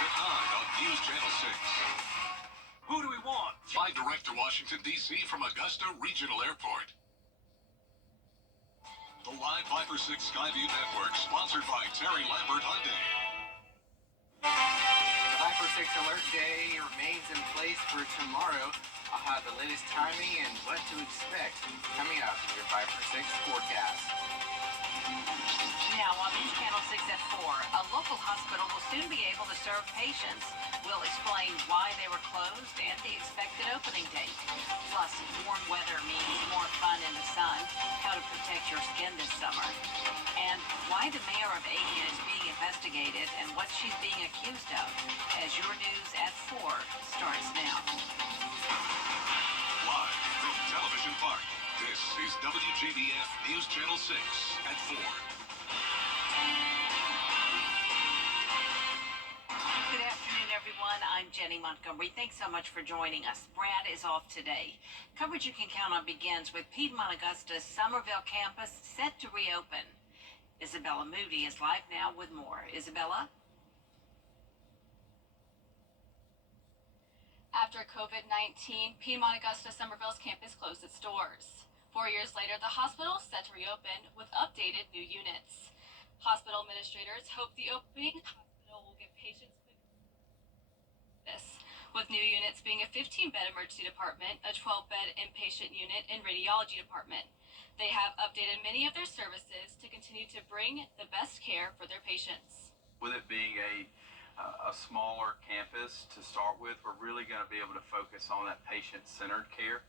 at 9 on News Channel 6. Who do we want? Fly direct to Washington, D.C. from Augusta Regional Airport. The Live Viper 6 Skyview Network, sponsored by Terry Lambert Hyundai. The Viper 6 Alert Day remains in place for tomorrow. I'll have the latest timing and what to expect coming up in your Viper 6 forecast. Now on News Channel 6 at 4, a local hospital will soon be able to serve patients. We'll explain why they were closed and the expected opening date. Plus, warm weather means more fun in the sun, how to protect your skin this summer, and why the mayor of Aiken is being investigated and what she's being accused of. As your news at 4 starts now. Live from Television Park, this is WJBF News Channel 6 at 4. Good afternoon, everyone. I'm Jenny Montgomery. Thanks so much for joining us. Brad is off today. Coverage you can count on begins with Piedmont Augusta's Somerville campus set to reopen. Isabella Moody is live now with more. Isabella? After COVID-19, Piedmont Augusta Somerville's campus closed its doors. 4 years later, the hospital is set to reopen with updated new units. Hospital administrators hope the opening hospital will give patients this, with new units being a 15-bed emergency department, a 12-bed inpatient unit, and radiology department. They have updated many of their services to continue to bring the best care for their patients. With it being a smaller campus to start with, we're really going to be able to focus on that patient-centered care.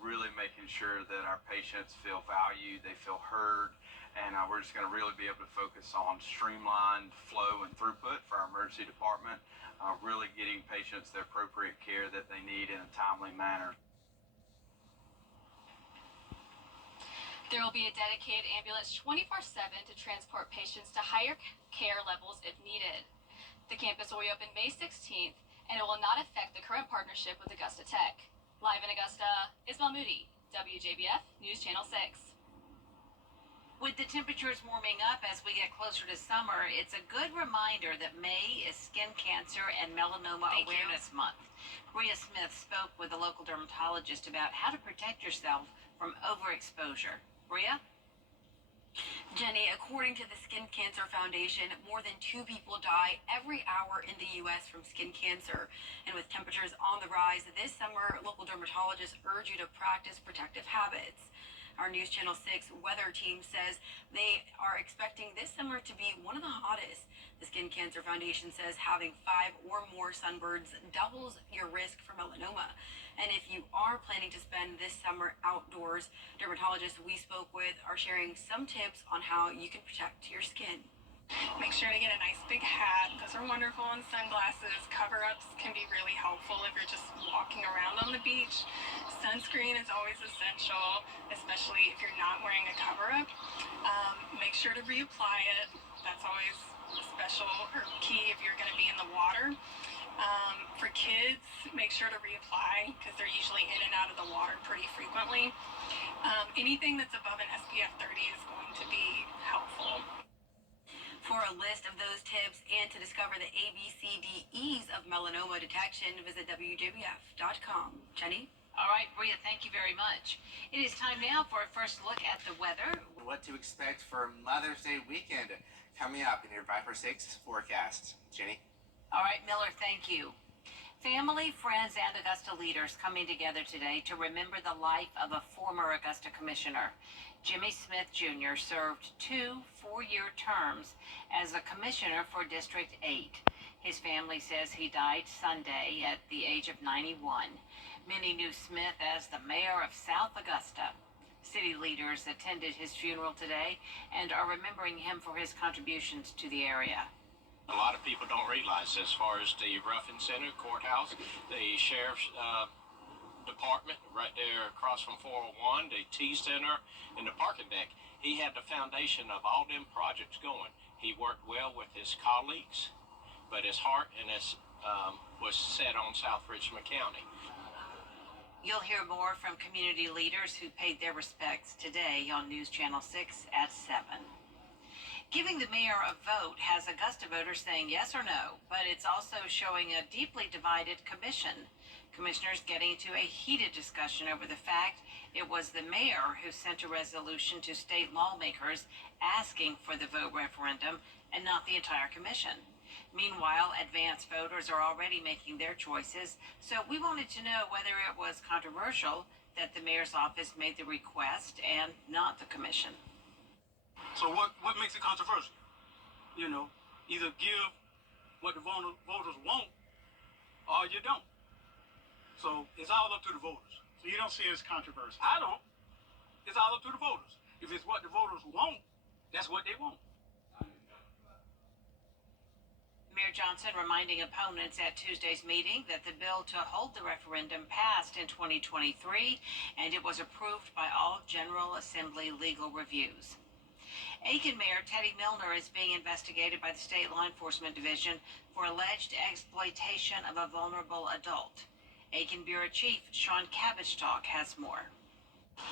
Really making sure that our patients feel valued, they feel heard, and we're just going to really be able to focus on streamlined flow and throughput for our emergency department, really getting patients the appropriate care that they need in a timely manner. There will be a dedicated ambulance 24/7 to transport patients to higher care levels if needed. The campus will reopen May 16th, and it will not affect the current partnership with Augusta Tech. Live in Augusta, Isabel Moody, WJBF News Channel 6. With the temperatures warming up as we get closer to summer, it's a good reminder that May is Skin Cancer and Melanoma Awareness Month. Bria Smith spoke with a local dermatologist about how to protect yourself from overexposure. Bria? Jenny, according to the Skin Cancer Foundation, more than 2 people die every hour in the U.S. from skin cancer. And with temperatures on the rise this summer, local dermatologists urge you to practice protective habits. Our News Channel 6 weather team says they are expecting this summer to be one of the hottest. The Skin Cancer Foundation says having 5 or more sunburns doubles your risk for melanoma. And if you are planning to spend this summer outdoors, dermatologists we spoke with are sharing some tips on how you can protect your skin. Make sure to get a nice big hat. Those are wonderful, and sunglasses. Cover-ups can be really helpful if you're just walking around on the beach. Sunscreen is always essential, especially if you're not wearing a cover-up. Make sure to reapply it. That's always special or key if you're going to be in the water. For kids, make sure to reapply because they're usually in and out of the water pretty frequently. Anything that's above an SPF 30 is going to be helpful. For a list of those tips and to discover the ABCDEs of melanoma detection, visit WJBF.com. Jenny? All right, Bria, thank you very much. It is time now for a first look at the weather. What to expect for Mother's Day weekend coming up in your Viper 6 forecast. Jenny? All right, Miller, thank you. Family, friends, and Augusta leaders coming together today to remember the life of a former Augusta commissioner. Jimmy Smith Jr. served 2 4-year terms as a commissioner for District 8. His family says he died Sunday at the age of 91. Many knew Smith as the mayor of South Augusta. City leaders attended his funeral today and are remembering him for his contributions to the area. A lot of people don't realize, as far as the Ruffin Center, courthouse, the sheriff's department right there across from 401, the T Center, and the parking deck, he had the foundation of all them projects going. He worked well with his colleagues, but his heart and his was set on South Richmond County. You'll hear more from community leaders who paid their respects today on News Channel 6 at 7. Giving the mayor a vote has Augusta voters saying yes or no, but it's also showing a deeply divided commission. Commissioners getting into a heated discussion over the fact it was the mayor who sent a resolution to state lawmakers asking for the vote referendum and not the entire commission. Meanwhile, advanced voters are already making their choices, so we wanted to know whether it was controversial that the mayor's office made the request and not the commission. So what makes it controversial? You know, either give what the voters want or you don't. So it's all up to the voters. So you don't see it as controversial? I don't. It's all up to the voters. If it's what the voters want, that's what they want. Mayor Johnson reminding opponents at Tuesday's meeting that the bill to hold the referendum passed in 2023 and it was approved by all General Assembly legal reviews. Aiken Mayor Teddy Milner is being investigated by the State Law Enforcement Division for alleged exploitation of a vulnerable adult. Aiken Bureau Chief Sean Cabbage-Talk has more.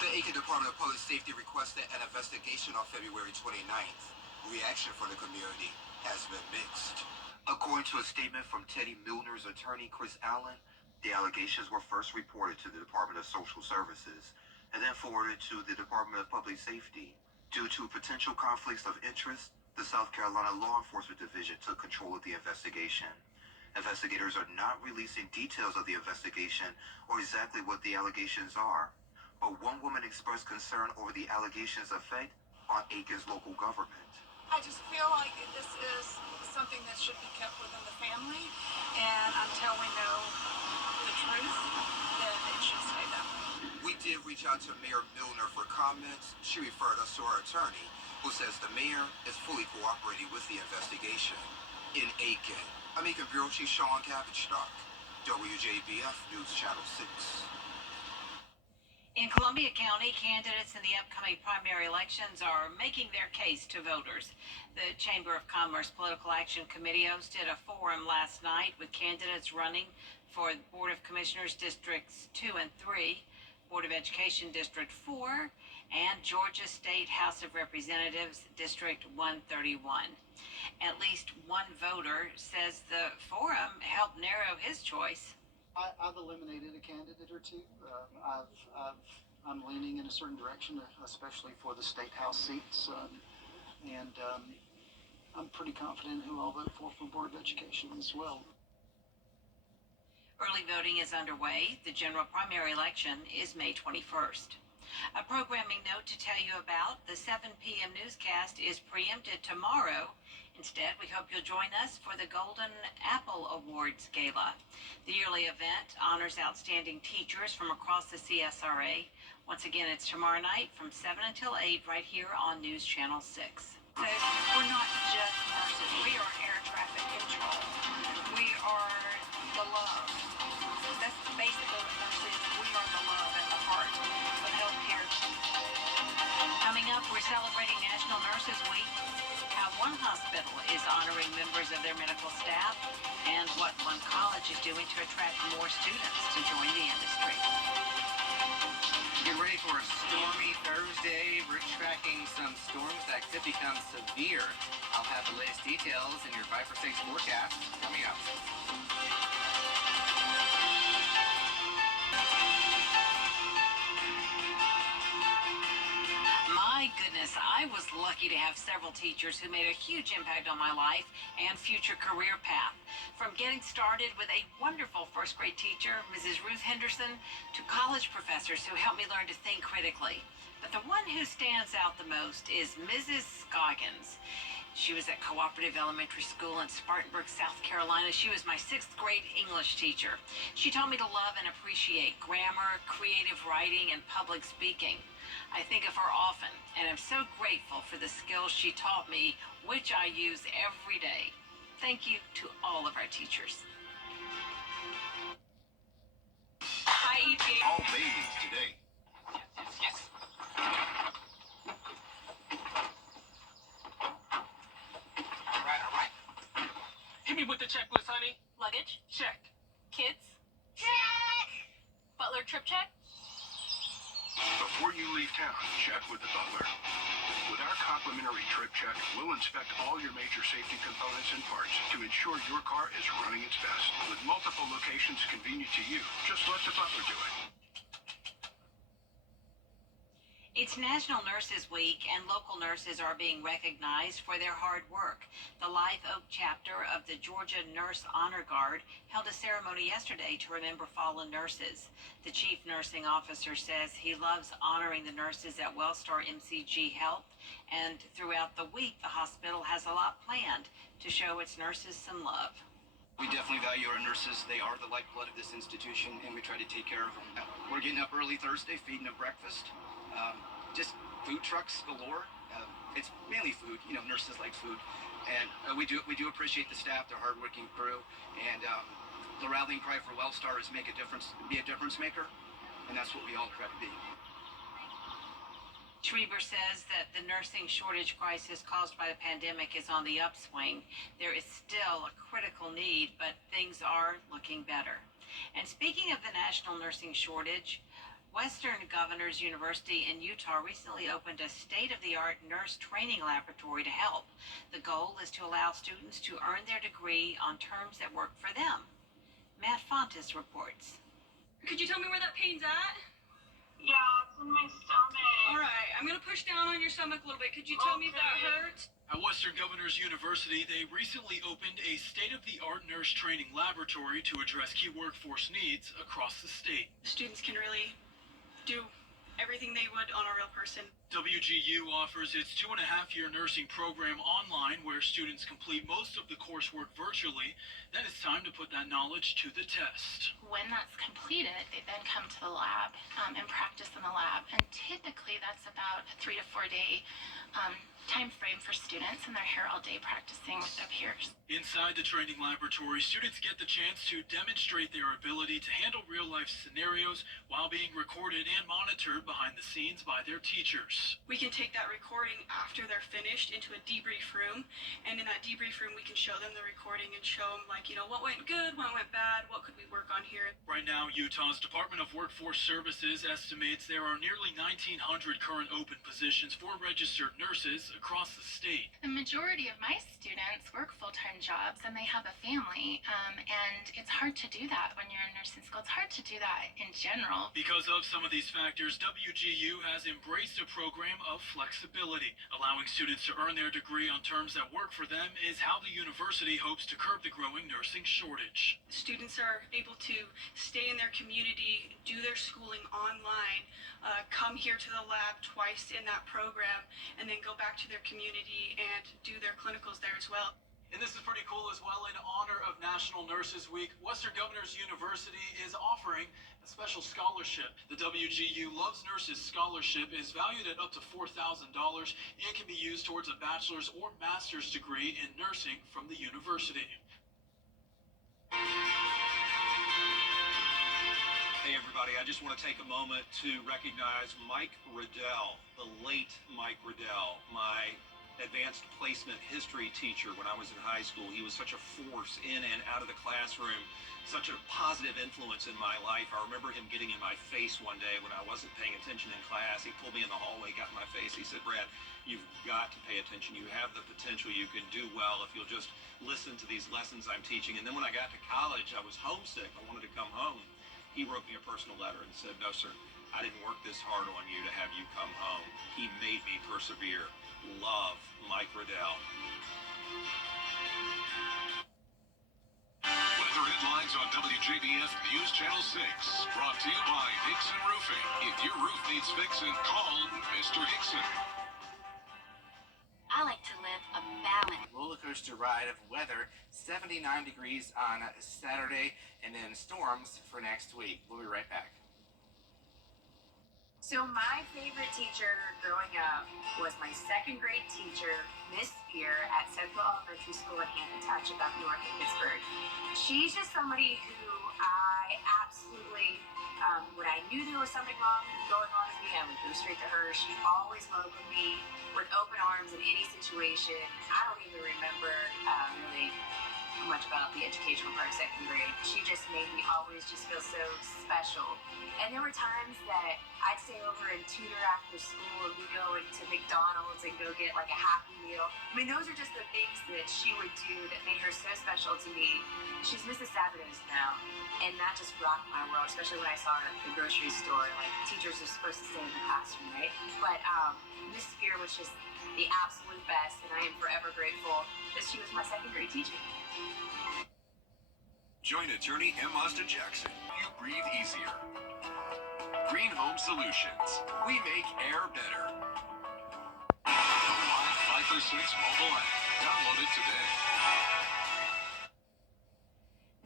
The Aiken Department of Public Safety requested an investigation on February 29th. Reaction from the community has been mixed. According to a statement from Teddy Milner's attorney, Chris Allen, the allegations were first reported to the Department of Social Services and then forwarded to the Department of Public Safety. Due to potential conflicts of interest, the South Carolina Law Enforcement Division took control of the investigation. Investigators are not releasing details of the investigation or exactly what the allegations are, but one woman expressed concern over the allegations' effect on Aiken's local government. I just feel like this is something that should be kept within the family, and until we know the truth, then it should stay that way. We did reach out to Mayor Milner for comments. She referred us to our attorney, who says the mayor is fully cooperating with the investigation. In Aiken, I'm Aiken Bureau Chief Sean Cabbage-Talk, WJBF News Channel 6. In Columbia County, candidates in the upcoming primary elections are making their case to voters. The Chamber of Commerce Political Action Committee hosted a forum last night with candidates running for Board of Commissioners Districts 2 and 3, Board of Education District 4, and Georgia State House of Representatives District 131. At least one voter says the forum helped narrow his choice. I've eliminated a candidate or two. I'm leaning in a certain direction, especially for the state house seats, and I'm pretty confident who I'll vote for Board of Education as well. Early voting is underway. The general primary election is May 21st. A programming note to tell you about: the 7 p.m. newscast is preempted tomorrow. Instead, we hope you'll join us for the Golden Apple Awards Gala. The yearly event honors outstanding teachers from across the CSRA. Once again, it's tomorrow night from 7 until 8 right here on News Channel 6. So we're not just nurses. We are air traffic control. We are the love. That's basically what nurses is. We are the love and the heart of healthcare. Coming up, we're celebrating National Nurses Week, how one hospital is honoring members of their medical staff, and what one college is doing to attract more students to join the industry. Get ready for a stormy Thursday. We're tracking some storms that could become severe. I'll have the latest details in your 5 for 6 forecast coming up. My goodness, I was lucky to have several teachers who made a huge impact on my life and future career path. From getting started with a wonderful first grade teacher, Mrs. Ruth Henderson, to college professors who helped me learn to think critically. But the one who stands out the most is Mrs. Scoggins. She was at Cooperative Elementary School in Spartanburg, South Carolina. She was my 6th grade English teacher. She taught me to love and appreciate grammar, creative writing, and public speaking. I think of her often, and I'm so grateful for the skills she taught me, which I use every day. Thank you to all of our teachers. Hi, EJ. All babies today. Yes. All right. Hit me with the checklist, honey. Luggage? Check. Kids? Check! Butler trip check? Before you leave town, check with the butler. With our complimentary trip check, we'll inspect all your major safety components and parts to ensure your car is running its best. With multiple locations convenient to you, just let the butler do it. It's National Nurses Week, and local nurses are being recognized for their hard work. The Live Oak chapter of the Georgia Nurse Honor Guard held a ceremony yesterday to remember fallen nurses. The chief nursing officer says he loves honoring the nurses at Wellstar MCG Health, and throughout the week, the hospital has a lot planned to show its nurses some love. We definitely value our nurses. They are the lifeblood of this institution, and we try to take care of them. We're getting up early Thursday, feeding them breakfast. Just food trucks galore. It's mainly food. You know, nurses like food, and we do appreciate the staff, their hardworking crew, and the rallying cry for Wellstar is make a difference, be a difference maker, and that's what we all try to be. Schreiber says that the nursing shortage crisis caused by the pandemic is on the upswing. There is still a critical need, but things are looking better. And speaking of the national nursing shortage, Western Governors University in Utah recently opened a state-of-the-art nurse training laboratory to help. The goal is to allow students to earn their degree on terms that work for them. Matt Fontes reports. Could you tell me where that pain's at? Yeah, it's in my stomach. All right, I'm gonna push down on your stomach a little bit. Could you tell me if that hurts? At Western Governors University, they recently opened a state-of-the-art nurse training laboratory to address key workforce needs across the state. Students can really do everything they would on a real person. WGU offers its 2.5-year nursing program online, where students complete most of the coursework virtually. Then it's time to put that knowledge to the test. When that's completed, they then come to the lab and practice in the lab. And typically that's about a 3 to 4 day time frame for students, and they're here all day practicing with their peers. Inside the training laboratory, students get the chance to demonstrate their ability to handle real-life scenarios while being recorded and monitored behind the scenes by their teachers. We can take that recording after they're finished into a debrief room, and in that debrief room we can show them the recording and show them, like, you know, what went good, what went bad, what could we work on here. Right now, Utah's Department of Workforce Services estimates there are nearly 1,900 current open positions for registered nurses across the state. The majority of my students work full-time jobs, and they have a family, and it's hard to do that when you're in nursing school. It's hard to do that in general. Because of some of these factors, WGU has embraced a program of flexibility. Allowing students to earn their degree on terms that work for them is how the university hopes to curb the growing nursing shortage. Students are able to stay in their community, do their schooling online, come here to the lab twice in that program, and then go back to their community and do their clinicals there as well. And this is pretty cool as well. In honor of National Nurses Week, Western Governors University is offering a special scholarship. The WGU Loves Nurses Scholarship is valued at up to $4,000 and can be used towards a bachelor's or master's degree in nursing from the university. Hey everybody, I just want to take a moment to recognize Mike Riddell, the late Mike Riddell, my advanced placement history teacher when I was in high school. He was such a force in and out of the classroom, such a positive influence in my life. I remember him getting in my face one day when I wasn't paying attention in class. He pulled me in the hallway, got in my face. He said, "Brad, you've got to pay attention. You have the potential. You can do well if you'll just listen to these lessons I'm teaching." And then when I got to college, I was homesick. I wanted to come home. He wrote me a personal letter and said, "No, sir, I didn't work this hard on you to have you come home. He made me persevere." Love, Mike Riddell. Weather headlines on WJBF News Channel 6. Brought to you by Hickson Roofing. If your roof needs fixing, call Mr. Hickson. I like to live a balanced roller coaster ride of weather. 79 degrees on Saturday, and then storms for next week. We'll be right back. So my favorite teacher growing up was my second grade teacher, Miss Spear, at Central Elementary School in Hampton Township up north of Pittsburgh. She's just somebody who I absolutely, when I knew there was something going on with me, I would go straight to her. She always welcomed me with open arms in any situation. I don't even remember really much about the educational part of second grade. She just made me always just feel so special. And there were times that I'd stay over and tutor after school, and we'd go into McDonald's and go get like a Happy Meal. I mean, those are just the things that she would do that made her so special to me. She's Mrs. Saturdays now, and that just rocked my world, especially when I saw her at the grocery store. Like, teachers are supposed to stay in the classroom, right? But Miss Spear was just the absolute best, and I am forever grateful that she was my second grade teacher. Join attorney M. Austin Jackson. You breathe easier. Green Home Solutions. We make air better. The Live 5 for 6 mobile app. Download it today.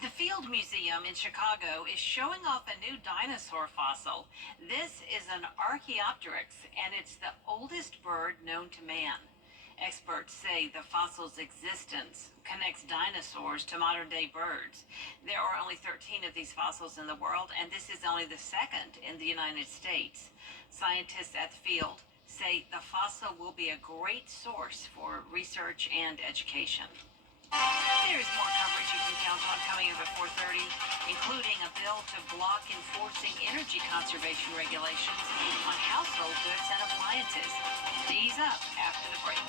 The Field Museum in Chicago is showing off a new dinosaur fossil. This is an Archaeopteryx, and it's the oldest bird known to man. Experts say the fossil's existence connects dinosaurs to modern-day birds. There are only 13 of these fossils in the world, and this is only the second in the United States. Scientists at the Field say the fossil will be a great source for research and education. There's more coverage you can count on coming up at 4:30, including a bill to block enforcing energy conservation regulations on household goods and appliances. These up after the break.